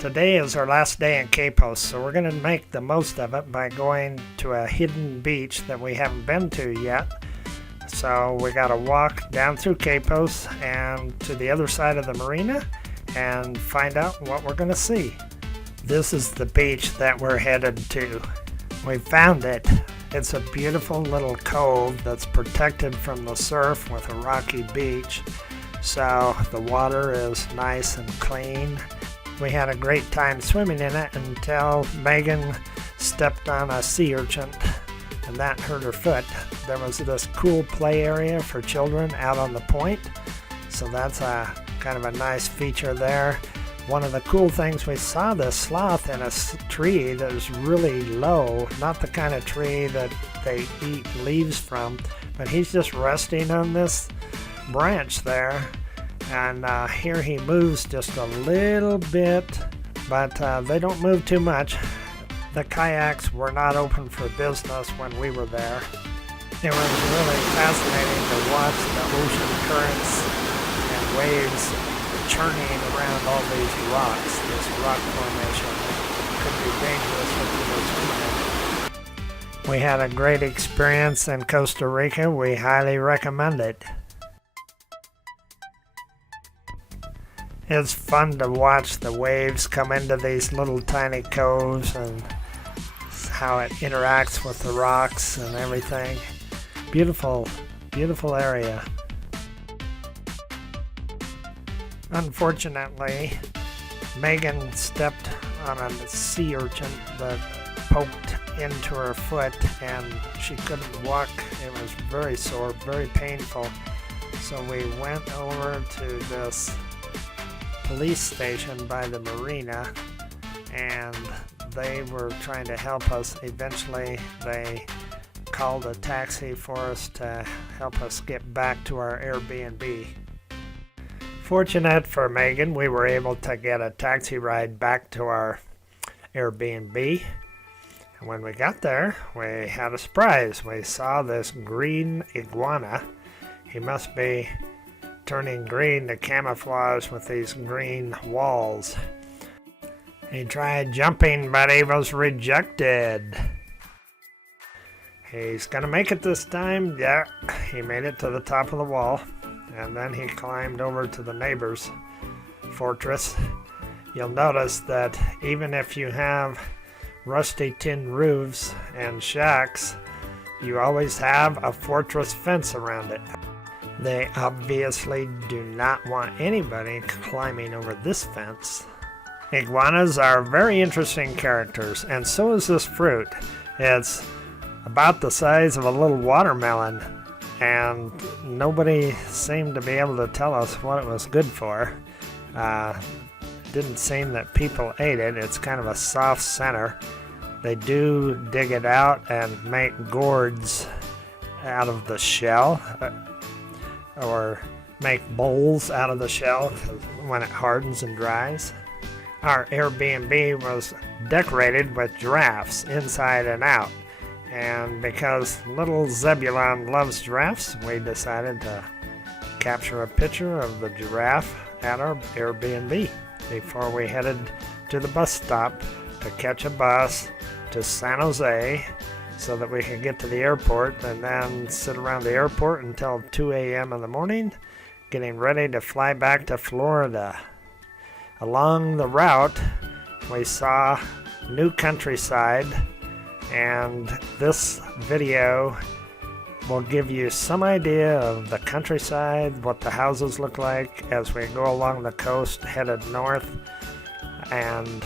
Today is our last day in Quepos, so we're going to make the most of it by going to a hidden beach that we haven't been to yet. So we got to walk down through Quepos and to the other side of the marina and find out what we're going to see. This is the beach that we're headed to. We found it. It's a beautiful little cove that's protected from the surf with a rocky beach. So the water is nice and clean. We had a great time swimming in it until Megan stepped on a sea urchin and that hurt her foot. There was this cool play area for children out on the point, so that's a kind of a nice feature there. One of the cool things, we saw this sloth in a tree that was really low, not the kind of tree that they eat leaves from, but he's just resting on this branch there. And here he moves just a little bit, but they don't move too much. The kayaks were not open for business when we were there. It was really fascinating to watch the ocean currents and waves churning around all these rocks, this rock formation. It could be dangerous if you were swimming in it. We had a great experience in Costa Rica. We highly recommend it. It's fun to watch the waves come into these little tiny coves and how it interacts with the rocks and everything. Beautiful, beautiful area. Unfortunately, Megan stepped on a sea urchin that poked into her foot and she couldn't walk. It was very sore, very painful. So we went over to this police station by the marina and they were trying to help us. Eventually they called a taxi for us to help us get back to our Airbnb. Fortunate for Megan, we were able to get a taxi ride back to our Airbnb. And when we got there, we had a surprise. We saw this green iguana. He must be turning green to camouflage with these green walls. He tried jumping, but he was rejected. He's gonna make it this time. Yeah, he made it to the top of the wall, and then he climbed over to the neighbor's fortress. You'll notice that even if you have rusty tin roofs and shacks, you always have a fortress fence around it. They obviously do not want anybody climbing over this fence. Iguanas are very interesting characters, and so is this fruit. It's about the size of a little watermelon, and nobody seemed to be able to tell us what it was good for. Didn't seem that people ate it. It's kind of a soft center. They do dig it out and make gourds out of the shell, or make bowls out of the shell when it hardens and dries. Our Airbnb was decorated with giraffes inside and out, and because little Zebulon loves giraffes, we decided to capture a picture of the giraffe at our Airbnb before we headed to the bus stop to catch a bus to San Jose so that we could get to the airport and then sit around the airport until 2 a.m. in the morning, getting ready to fly back to Florida. Along the route, we saw new countryside, and this video will give you some idea of the countryside, what the houses look like as we go along the coast headed north, and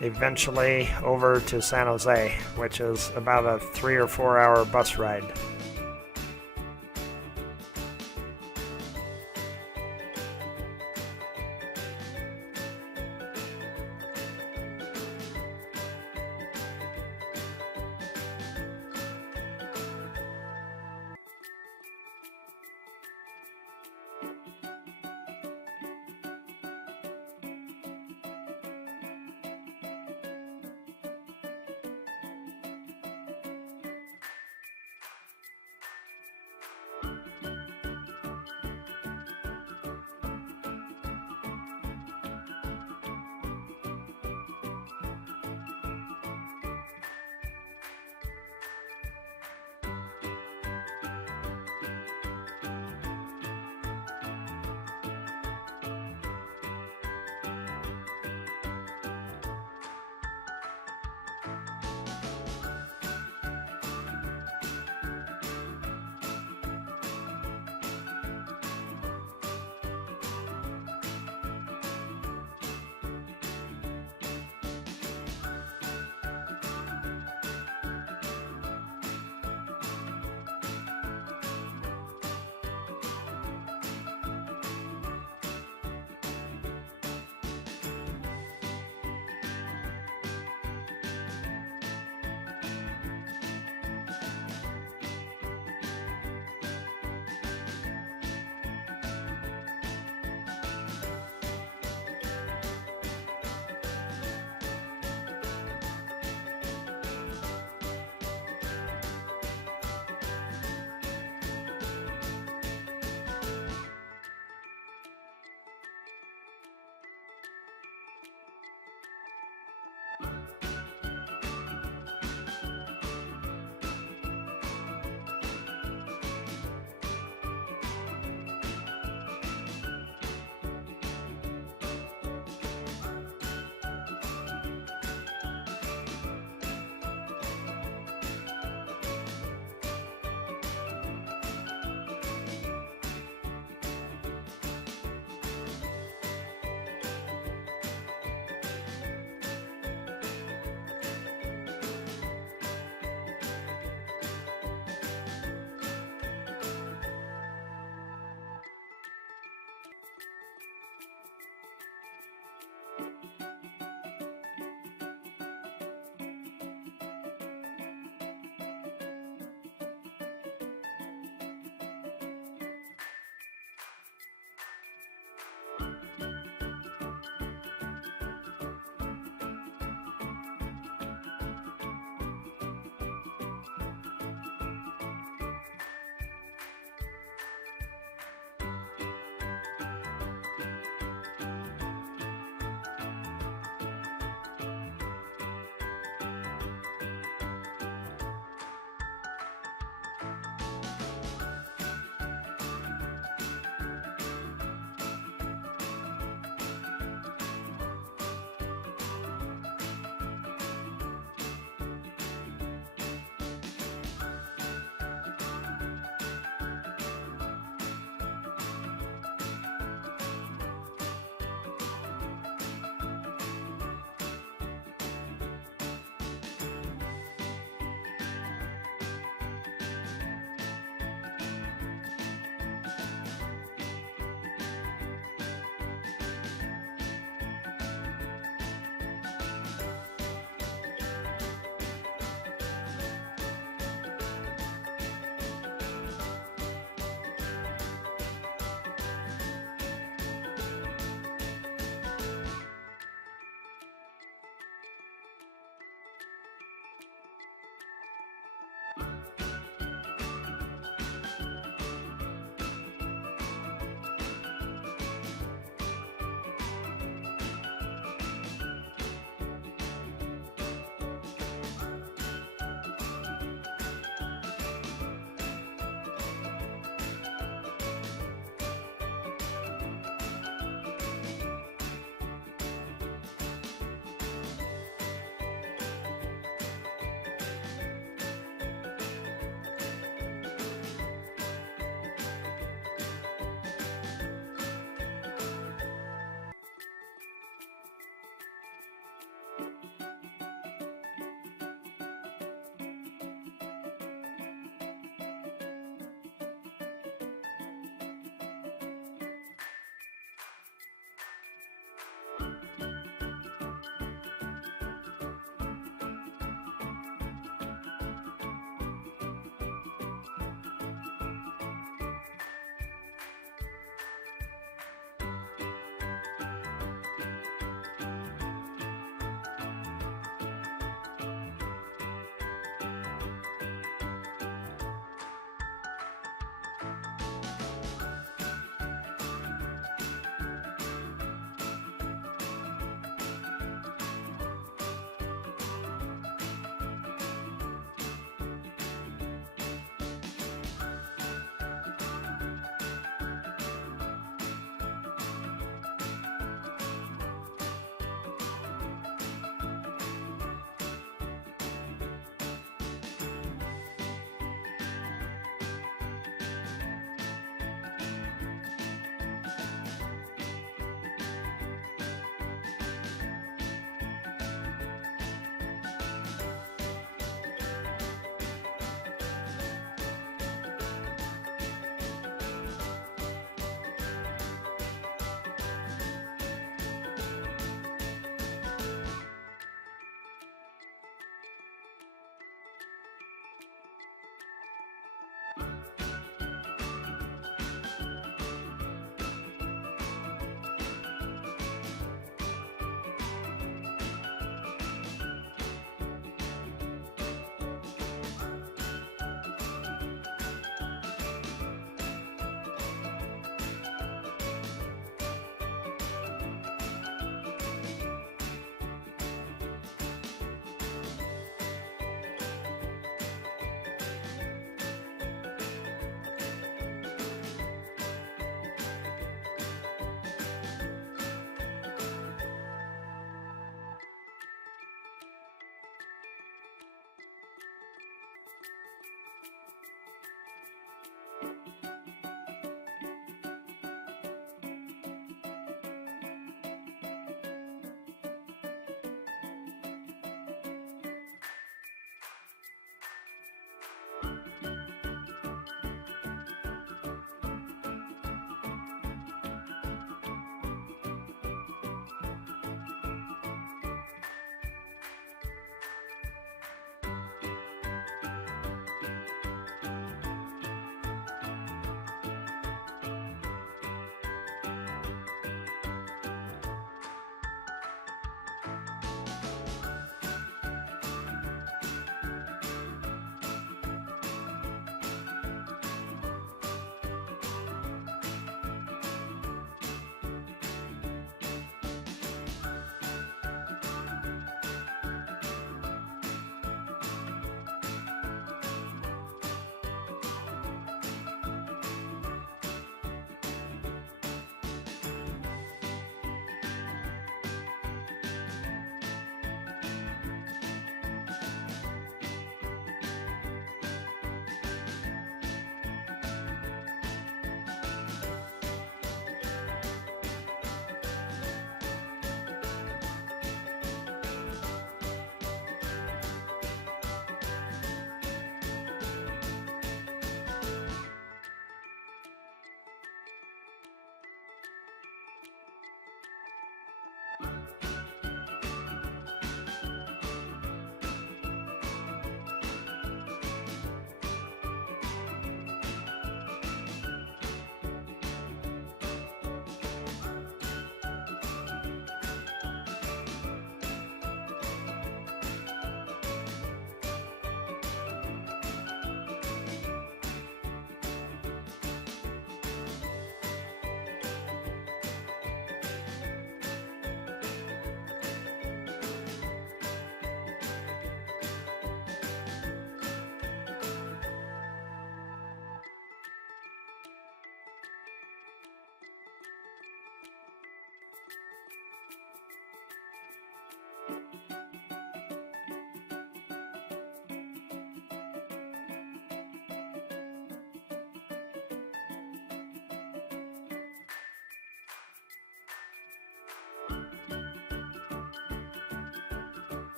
eventually over to San Jose, which is about a 3 or 4 hour bus ride.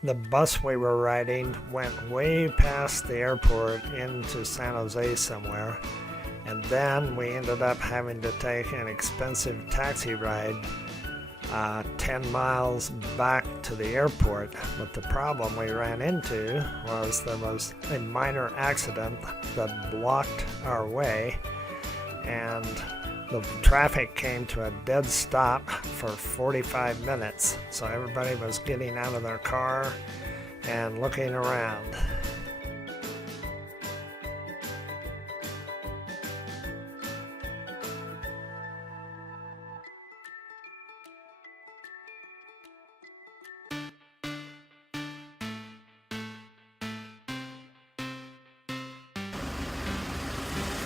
The bus we were riding went way past the airport into San Jose somewhere, and then we ended up having to take an expensive taxi ride 10 miles back to the airport. But the problem we ran into was there was a minor accident that blocked our way, and the traffic came to a dead stop for 45 minutes. So everybody was getting out of their car and looking around.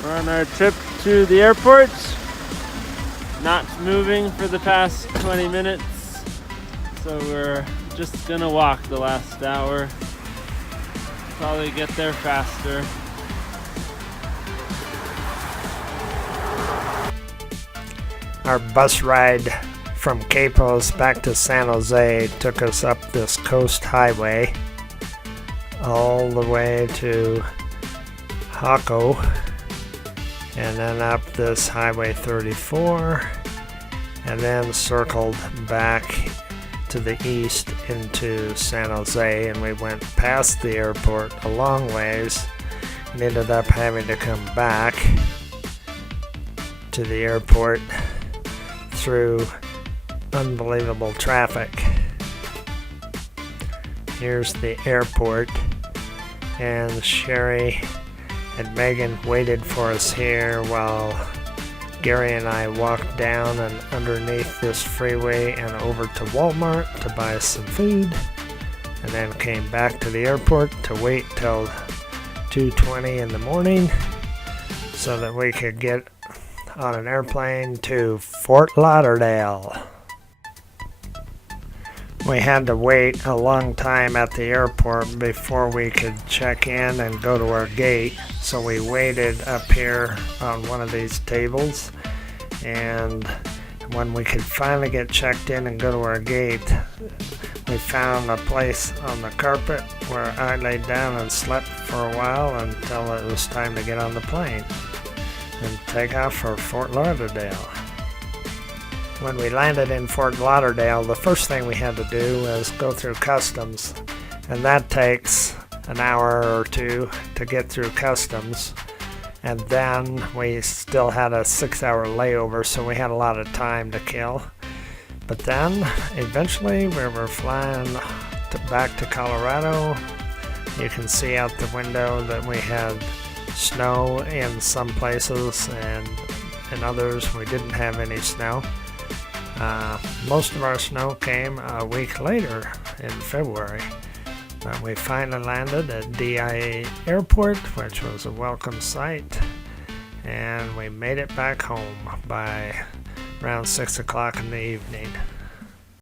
We're on our trip to the airport. Not moving for the past 20 minutes, so we're just gonna walk the last hour. Probably get there faster. Our bus ride from Quepos back to San Jose took us up this coast highway all the way to Jaco, and then up this highway 34, and then circled back to the east into San Jose, and we went past the airport a long ways and ended up having to come back to the airport through unbelievable traffic. Here's the airport, and Sherry and Megan waited for us here while Gary and I walked down and underneath this freeway and over to Walmart to buy some food, and then came back to the airport to wait till 2:20 in the morning so that we could get on an airplane to Fort Lauderdale. We had to wait a long time at the airport before we could check in and go to our gate, so we waited up here on one of these tables, and when we could finally get checked in and go to our gate, we found a place on the carpet where I laid down and slept for a while until it was time to get on the plane and take off for Fort Lauderdale. When we landed in Fort Lauderdale, the first thing we had to do was go through customs, and that takes an hour or two to get through customs, and then we still had a 6-hour layover, so we had a lot of time to kill. But then eventually we were flying back to Colorado. You can see out the window that we had snow in some places, and in others we didn't have any snow. Most of our snow came a week later in February, but we finally landed at DIA Airport, which was a welcome sight, and we made it back home by around 6 o'clock in the evening.